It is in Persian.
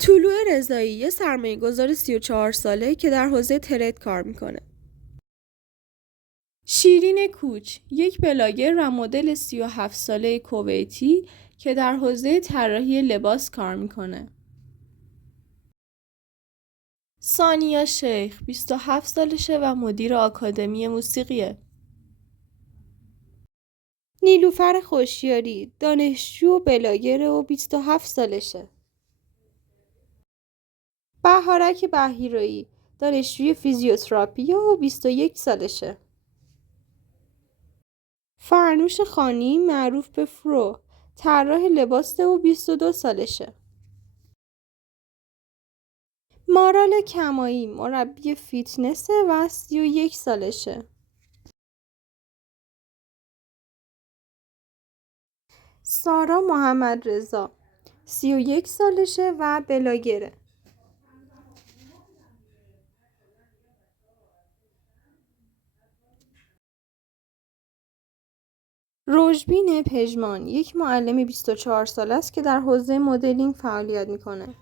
طلوع رضایی یه سرمایه‌گذار 34 ساله که در حوزه ترید کار میکنه. شیرین کوچ، یک بلاگر و مدل 37 ساله کویتی که در حوزه طراحی لباس کار میکنه. سانیا شیخ، 27 سالشه و مدیر آکادمی موسیقیه. نیلوفر خوشیاری، دانشجو و بلاگر و 27 سالشه. بهارک بهیرایی، دانشجوی فیزیوتراپی و 21 سالشه. فرنوش خانی، معروف به فرو، طراح لباس و 22 سالشه. مارال کمایی، مربی فیتنس و 31 سالشه. سارا محمدرضا، 31 سالشه و بلاگره. روژبین پژمان، یک معلم 24 ساله است که در حوزه مدلینگ فعالیت میکنه.